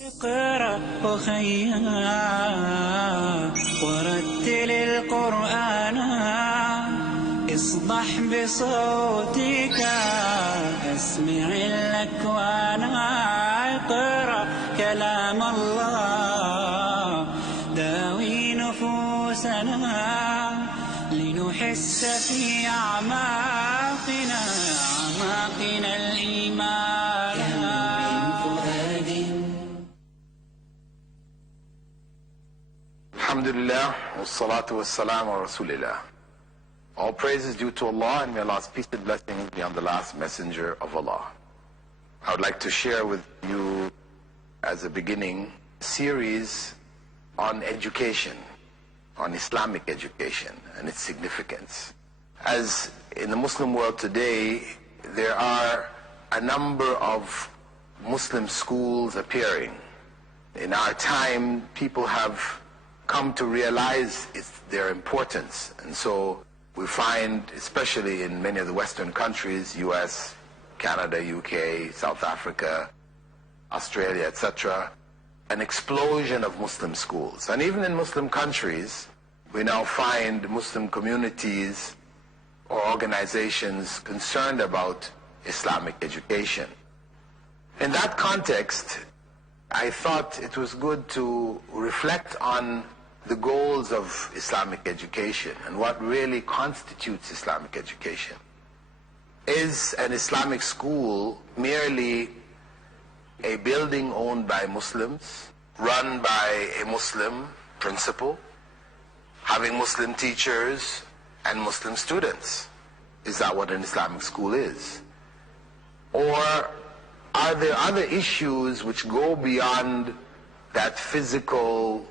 اقرأ أخيا ورتل القرآن اصبح بصوتك اسمع الأكوان اقرأ كلام الله داوي نفوسنا لنحس في أعماقنا الإيمان من فؤاد. Alhamdulillah, wassalatu wassalamu ala rasulillah. All praise is due to Allah, and may Allah's peace and blessings be on the last messenger of Allah. I would like to share with you, as a beginning, a series on education, on Islamic education and its significance. As in the Muslim world today, there are a number of Muslim schools appearing. In our time, people have come to realize their importance, and so we find, especially in many of the Western countries, US, Canada, UK, South Africa, Australia, etc., an explosion of Muslim schools. And even in Muslim countries, we now find Muslim communities or organizations concerned about Islamic education. In that context, I thought it was good to reflect on the goals of Islamic education and what really constitutes Islamic education. Is an Islamic school merely a building owned by Muslims, run by a Muslim principal, having Muslim teachers and Muslim students? Is that what an Islamic school is? Or are there other issues which go beyond that physical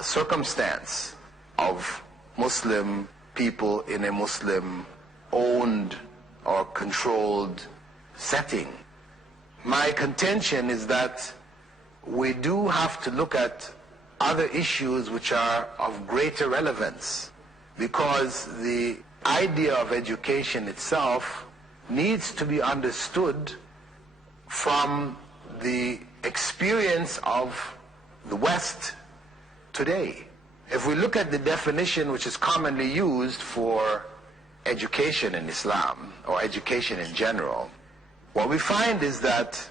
circumstance of Muslim people in a Muslim owned or controlled setting? My contention is that we do have to look at other issues which are of greater relevance, because the idea of education itself needs to be understood from the experience of the West today. If we look at the definition which is commonly used for education in Islam, or education in general, what we find is that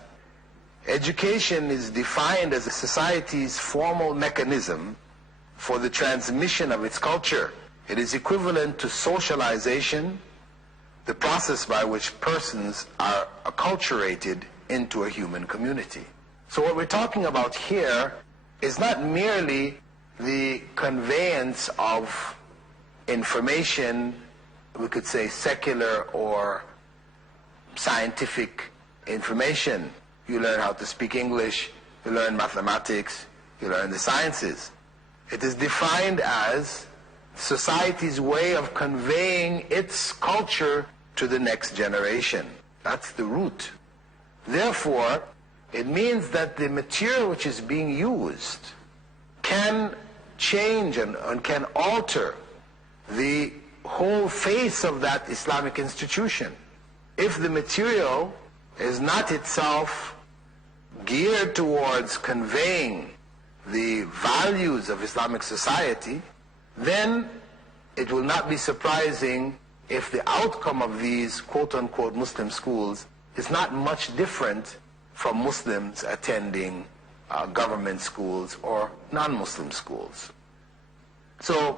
education is defined as a society's formal mechanism for the transmission of its culture. It is equivalent to socialization, the process by which persons are acculturated into a human community. So what we're talking about here is not merely the conveyance of information, we could say secular or scientific information. You learn how to speak English, you learn mathematics, you learn the sciences. It is defined as society's way of conveying its culture to the next generation. That's the root. Therefore, it means that the material which is being used can change and can alter the whole face of that Islamic institution. If the material is not itself geared towards conveying the values of Islamic society, then it will not be surprising if the outcome of these quote-unquote Muslim schools is not much different from Muslims attending government schools or non-Muslim schools. So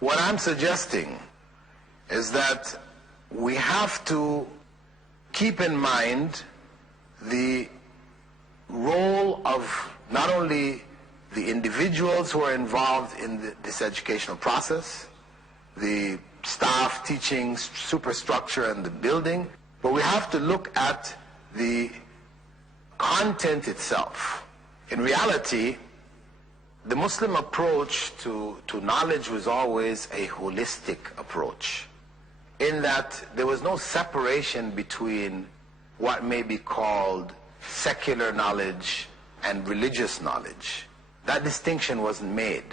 what I'm suggesting is that we have to keep in mind the role of not only the individuals who are involved in this educational process, the staff, teaching, superstructure, and the building, but we have to look at the content itself. In reality, the Muslim approach to knowledge was always a holistic approach, in that there was no separation between what may be called secular knowledge and religious knowledge. That distinction wasn't made,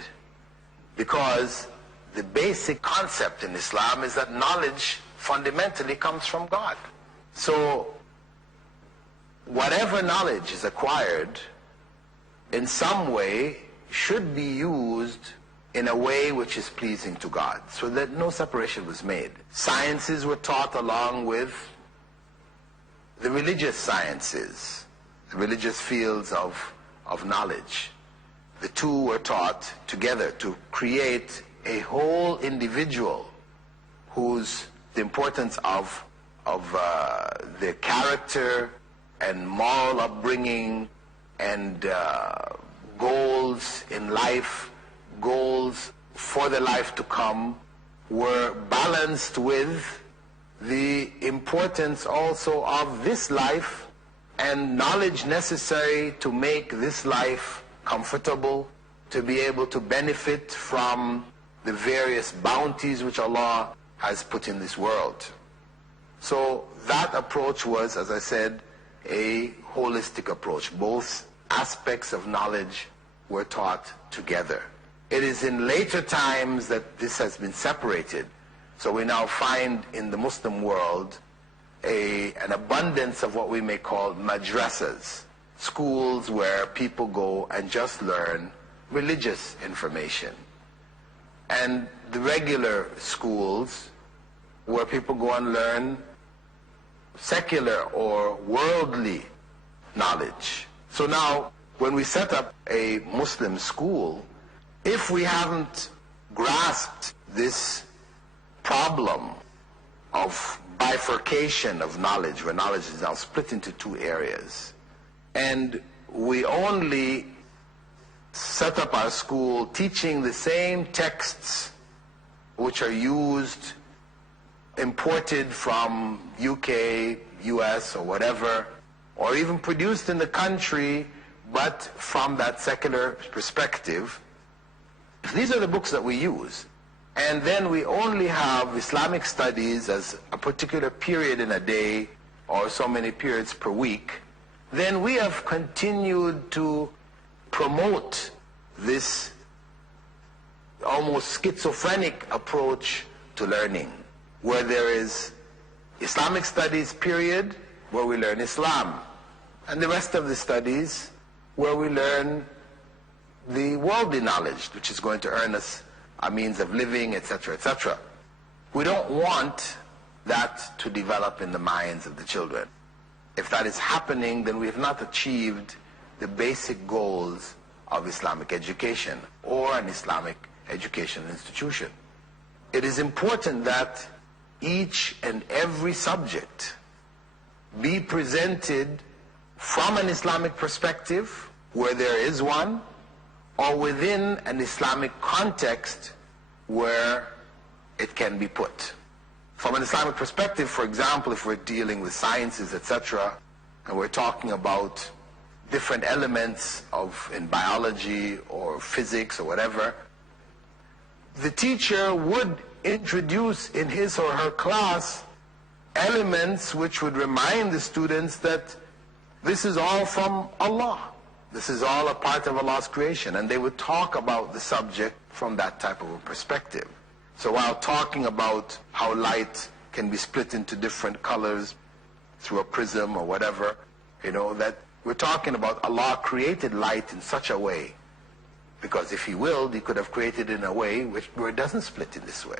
because the basic concept in Islam is that knowledge fundamentally comes from God. So whatever knowledge is acquired in some way should be used in a way which is pleasing to God, so that no separation was made. Sciences were taught along with the religious sciences, the religious fields of knowledge. The two were taught together to create a whole individual whose the importance of their character and moral upbringing and goals in life, goals for the life to come, were balanced with the importance also of this life and knowledge necessary to make this life comfortable, to be able to benefit from the various bounties which Allah has put in this world. So that approach was, as I said, a holistic approach. Both aspects of knowledge were taught together. It is in later times that this has been separated. So we now find in the Muslim world an abundance of what we may call madrasas, schools where people go and just learn religious information. And the regular schools where people go and learn secular or worldly knowledge. So now, when we set up a Muslim school, if we haven't grasped this problem of bifurcation of knowledge, where knowledge is now split into two areas, and we only set up our school teaching the same texts which are used, imported from UK, US, or whatever, or even produced in the country, but from that secular perspective. These are the books that we use. And then we only have Islamic studies as a particular period in a day, or so many periods per week. Then we have continued to promote this almost schizophrenic approach to learning, where there is Islamic studies period, where we learn Islam, and the rest of the studies where we learn the worldly knowledge, which is going to earn us a means of living, etc., etc. We don't want that to develop in the minds of the children. If that is happening, then we have not achieved the basic goals of Islamic education or an Islamic education institution. It is important that each and every subject be presented from an Islamic perspective, where there is one, or within an Islamic context where it can be put. From an Islamic perspective, for example, if we're dealing with sciences, etc., and we're talking about different elements in biology or physics or whatever, the teacher would introduce in his or her class elements which would remind the students that this is all from Allah. This is all a part of Allah's creation, and they would talk about the subject from that type of a perspective. So while talking about how light can be split into different colors through a prism or whatever, that we're talking about Allah created light in such a way, because if He willed, He could have created it in a way where it doesn't split in this way.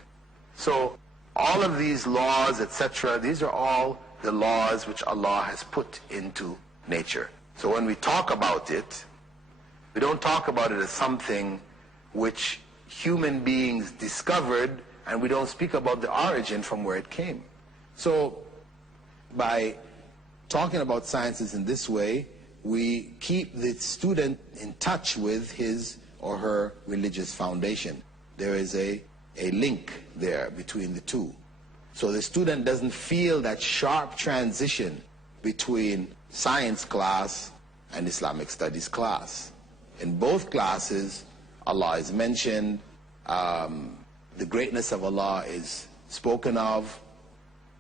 So all of these laws, etc., these are all the laws which Allah has put into nature. So when we talk about it, we don't talk about it as something which human beings discovered, and we don't speak about the origin from where it came. So by talking about sciences in this way, we keep the student in touch with his or her religious foundation. There is a link there between the two. So the student doesn't feel that sharp transition between science class and Islamic studies class. In both classes, Allah is mentioned, the greatness of Allah is spoken of,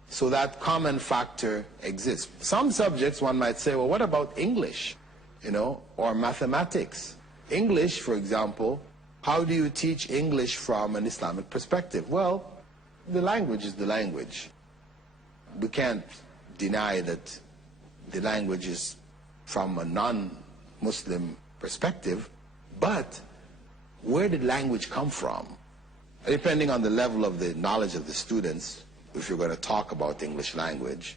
so that common factor exists. Some subjects one might say, well, what about English, or mathematics? English, for example, how do you teach English from an Islamic perspective? Well, the language is the language. We can't deny that the language is from a non-Muslim perspective, but where did language come from? Depending on the level of the knowledge of the students, if you're going to talk about the English language,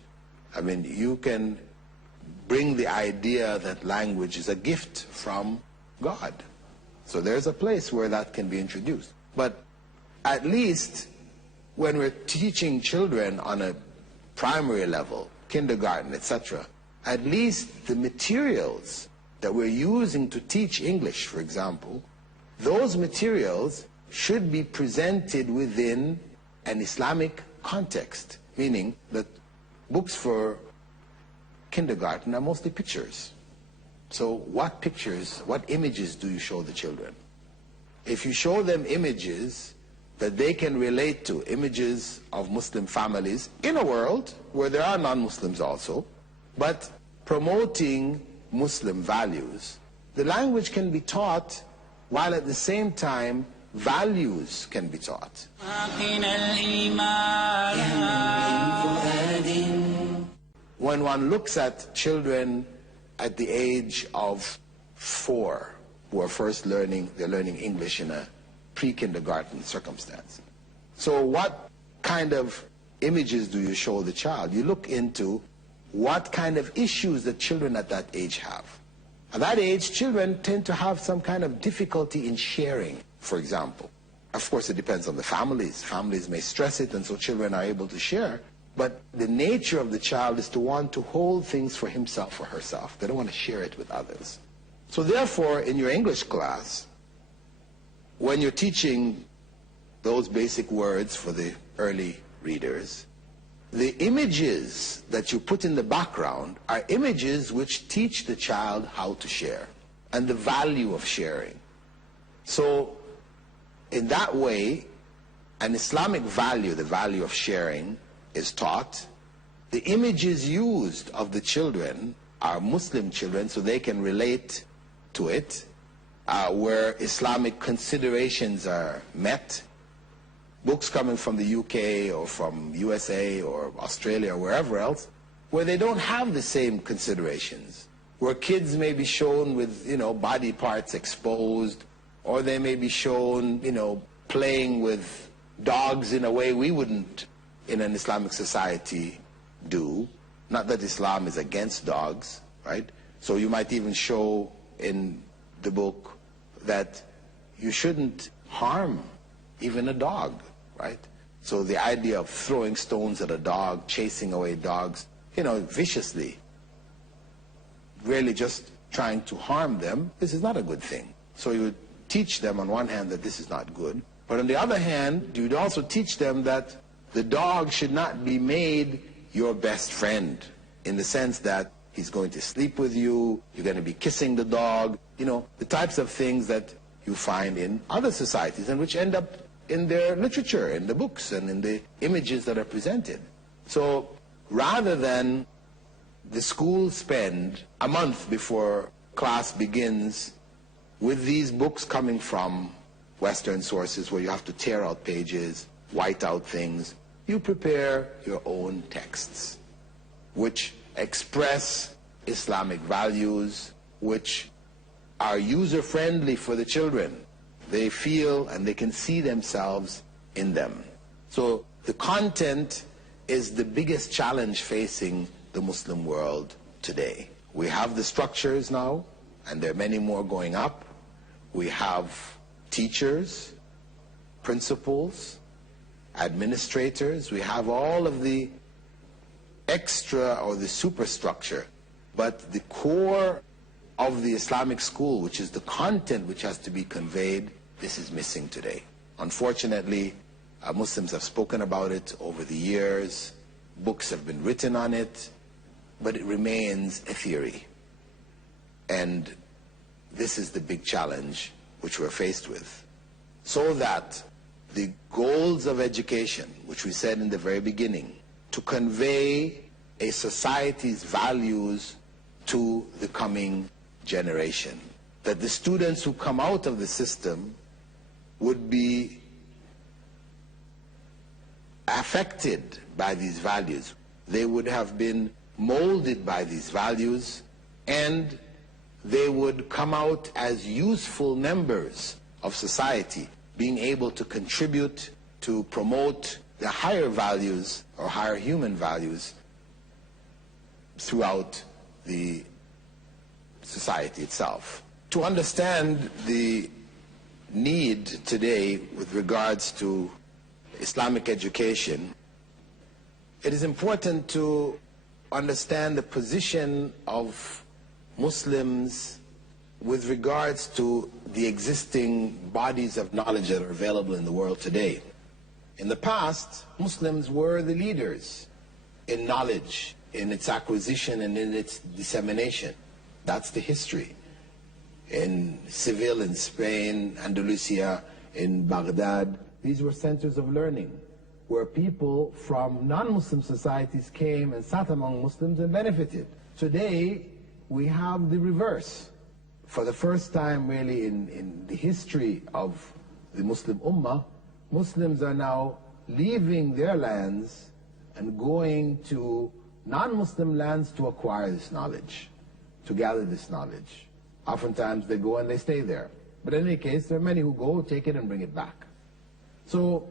I mean, you can bring the idea that language is a gift from God. So there's a place where that can be introduced. But at least when we're teaching children on a primary level, kindergarten, etc., at least the materials that we're using to teach English, for example, those materials should be presented within an Islamic context, meaning that books for kindergarten are mostly pictures. So what pictures, what images do you show the children? If you show them images that they can relate to, images of Muslim families in a world where there are non-Muslims also, but promoting Muslim values, the language can be taught while at the same time values can be taught. When one looks at children at the age of 4 who are first learning, they're learning English in a pre-kindergarten circumstance. So what kind of images do you show the child? You look into what kind of issues the children at that age have. At that age, children tend to have some kind of difficulty in sharing, for example. Of course, it depends on the families. Families may stress it, and so children are able to share. But the nature of the child is to want to hold things for himself or herself. They don't want to share it with others. So therefore, in your English class, when you're teaching those basic words for the early readers, the images that you put in the background are images which teach the child how to share and the value of sharing. So in that way, an Islamic value, the value of sharing, is taught. The images used of the children are Muslim children, so they can relate to it, where Islamic considerations are met. Books coming from the UK or from USA or Australia or wherever else, where they don't have the same considerations, where kids may be shown with, body parts exposed, or they may be shown, playing with dogs in a way we wouldn't in an Islamic society do. Not that Islam is against dogs, right? So you might even show in the book that you shouldn't harm even a dog, right? So the idea of throwing stones at a dog, chasing away dogs, viciously, really just trying to harm them, this is not a good thing. So you would teach them on one hand that this is not good, but on the other hand, you'd also teach them that the dog should not be made your best friend, in the sense that he's going to sleep with you, you're going to be kissing the dog, the types of things that you find in other societies and which end up in their literature, in the books, and in the images that are presented. So rather than the school spend a month before class begins with these books coming from Western sources where you have to tear out pages, white out things, you prepare your own texts which express Islamic values, which are user-friendly for the children. They feel and they can see themselves in them. So the content is the biggest challenge facing the Muslim world today. We have the structures now, and there are many more going up. We have teachers, principals, administrators. We have all of the extra or the superstructure, but the core of the Islamic school, which is the content which has to be conveyed, this is missing today. Unfortunately, Muslims have spoken about it over the years, books have been written on it, but it remains a theory. And this is the big challenge which we're faced with. So that the goals of education, which we said in the very beginning, to convey a society's values to the coming generation, that the students who come out of the system would be affected by these values. They would have been molded by these values, and they would come out as useful members of society, being able to contribute to promote the higher values or higher human values throughout the society itself. To understand the need today with regards to Islamic education, it is important to understand the position of Muslims with regards to the existing bodies of knowledge that are available in the world today. In the past, Muslims were the leaders in knowledge, in its acquisition and in its dissemination. That's the history. In Seville, in Spain, Andalusia, in Baghdad, these were centers of learning, where people from non-Muslim societies came and sat among Muslims and benefited. Today, we have the reverse. For the first time really in the history of the Muslim Ummah, Muslims are now leaving their lands and going to non-Muslim lands to acquire this knowledge, to gather this knowledge. Oftentimes they go and they stay there. But in any case, there are many who go, take it and bring it back. So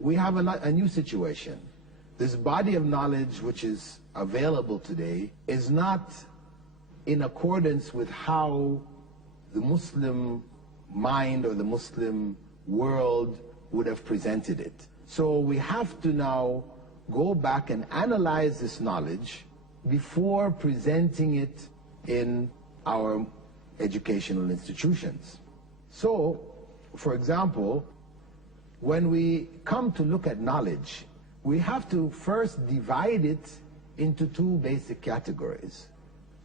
we have a new situation. This body of knowledge which is available today is not in accordance with how the Muslim mind or the Muslim world would have presented it. So we have to now go back and analyze this knowledge before presenting it in our educational institutions. So, for example, when we come to look at knowledge, we have to first divide it into two basic categories.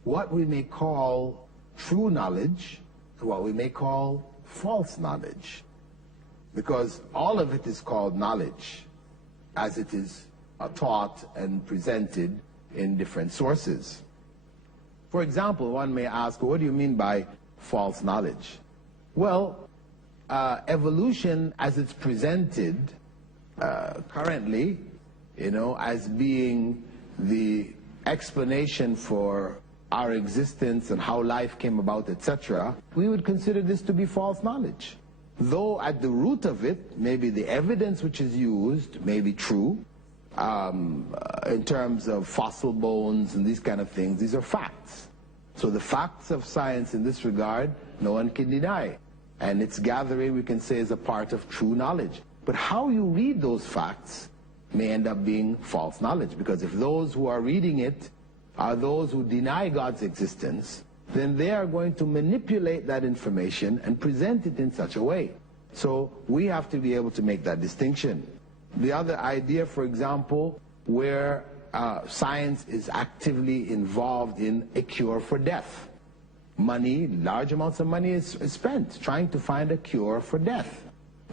What we may call true knowledge and what we may call false knowledge. Because all of it is called knowledge as it is taught and presented in different sources. For example, one may ask, what do you mean by false knowledge? Well, evolution as it's presented currently, as being the explanation for our existence and how life came about, etc., we would consider this to be false knowledge. Though at the root of it, maybe the evidence which is used may be true, in terms of fossil bones and these kind of things, these are facts. So the facts of science in this regard, no one can deny. And its gathering, we can say, is a part of true knowledge. But how you read those facts may end up being false knowledge, because if those who are reading it are those who deny God's existence, then they are going to manipulate that information and present it in such a way. So we have to be able to make that distinction. The other idea, for example, where science is actively involved in a cure for death. Money, large amounts of money is spent trying to find a cure for death.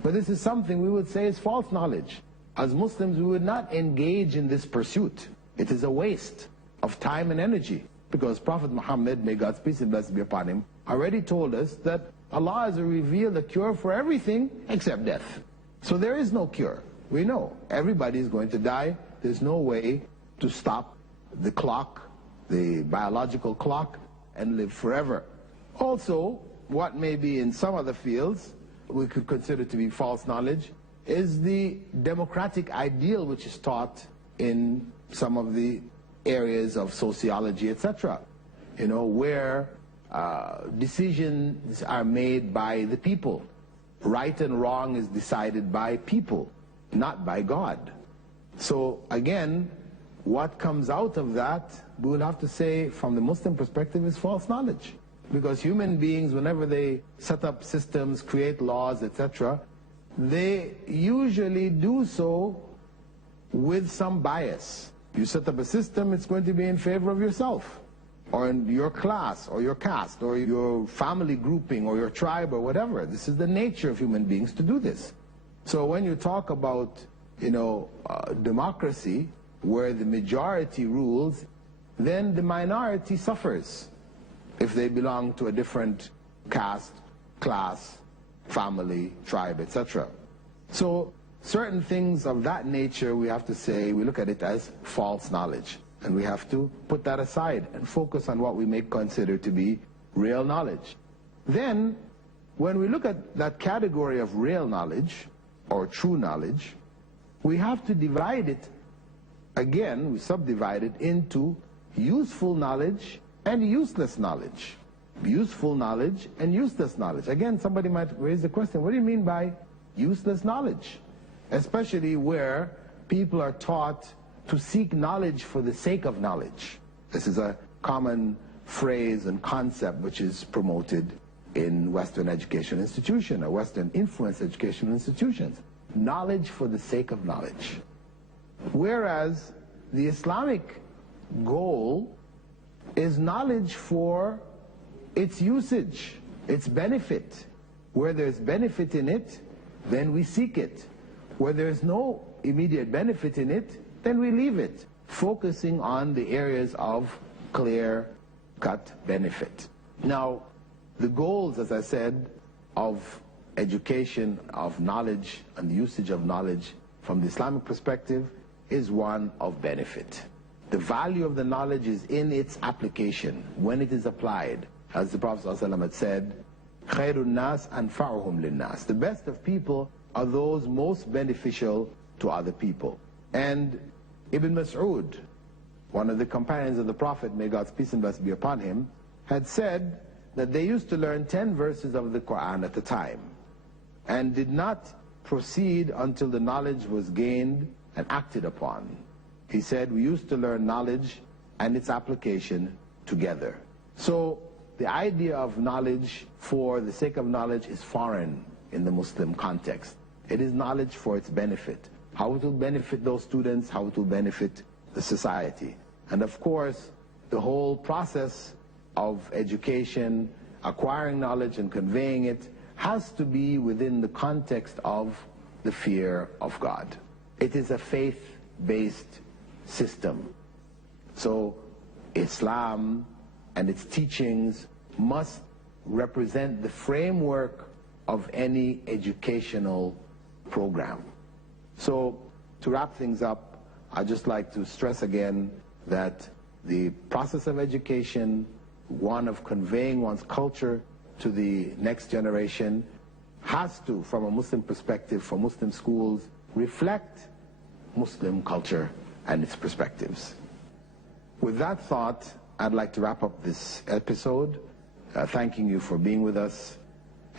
But this is something we would say is false knowledge. As Muslims, we would not engage in this pursuit. It is a waste of time and energy, because Prophet Muhammad, may God's peace and blessings be upon him, already told us that Allah has revealed a cure for everything except death. So there is no cure. We know everybody is going to die. There's no way to stop the clock, the biological clock, and live forever. Also, what may be in some other fields we could consider to be false knowledge is the democratic ideal which is taught in some of the areas of sociology, etc., where decisions are made by the people. Right and wrong is decided by people, not by God. So again, what comes out of that, we will have to say from the Muslim perspective, is false knowledge. Because human beings, whenever they set up systems, create laws, etc., they usually do so with some bias. You set up a system, it's going to be in favor of yourself, or in your class, or your caste, or your family grouping, or your tribe, or whatever. This is the nature of human beings to do this. So when you talk about, democracy, where the majority rules, then the minority suffers if they belong to a different caste, class, family, tribe, etc. So certain things of that nature, we have to say, we look at it as false knowledge. And we have to put that aside and focus on what we may consider to be real knowledge. Then, when we look at that category of real knowledge, or true knowledge, we have to divide it, again, we subdivide it into useful knowledge and useless knowledge. Useful knowledge and useless knowledge. Again, somebody might raise the question, what do you mean by useless knowledge? Especially where people are taught to seek knowledge for the sake of knowledge. This is a common phrase and concept which is promoted in Western education institutions, or Western influence educational institutions. Knowledge for the sake of knowledge. Whereas the Islamic goal is knowledge for its usage, its benefit. Where there's benefit in it, then we seek it. Where there's no immediate benefit in it, then we leave it, focusing on the areas of clear-cut benefit. Now, the goals, as I said, of education, of knowledge, and the usage of knowledge from the Islamic perspective is one of benefit. The value of the knowledge is in its application, when it is applied. As the Prophet ﷺ had said, خَيْرُ النَّاسِ أَنْفَعُهُمْ لِلنَّاسِ. The best of people are those most beneficial to other people. And Ibn Mas'ud, one of the companions of the Prophet, may God's peace and blessing be upon him, had said that they used to learn 10 verses of the Quran at a time and did not proceed until the knowledge was gained and acted upon. He said, we used to learn knowledge and its application together. So the idea of knowledge for the sake of knowledge is foreign in the Muslim context. It is knowledge for its benefit. How it will benefit those students, how it will benefit the society. And of course, the whole process of education, acquiring knowledge and conveying it, has to be within the context of the fear of God. It is a faith-based system. So Islam and its teachings must represent the framework of any educational program. So to wrap things up, I'd just like to stress again that the process of education, one of conveying one's culture to the next generation, has to, from a Muslim perspective, for Muslim schools, reflect Muslim culture and its perspectives. With that thought, I'd like to wrap up this episode, thanking you for being with us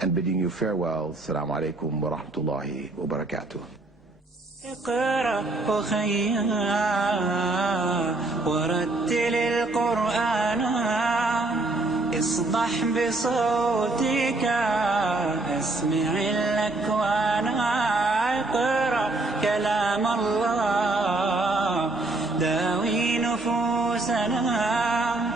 and bidding you farewell. Assalamu alaikum wa rahmatullahi wa barakatuh. اقرأ أخيا ورتل القرآن اصدح بصوتك اسمع الأكوان اقرأ كلام الله داوي نفوسنا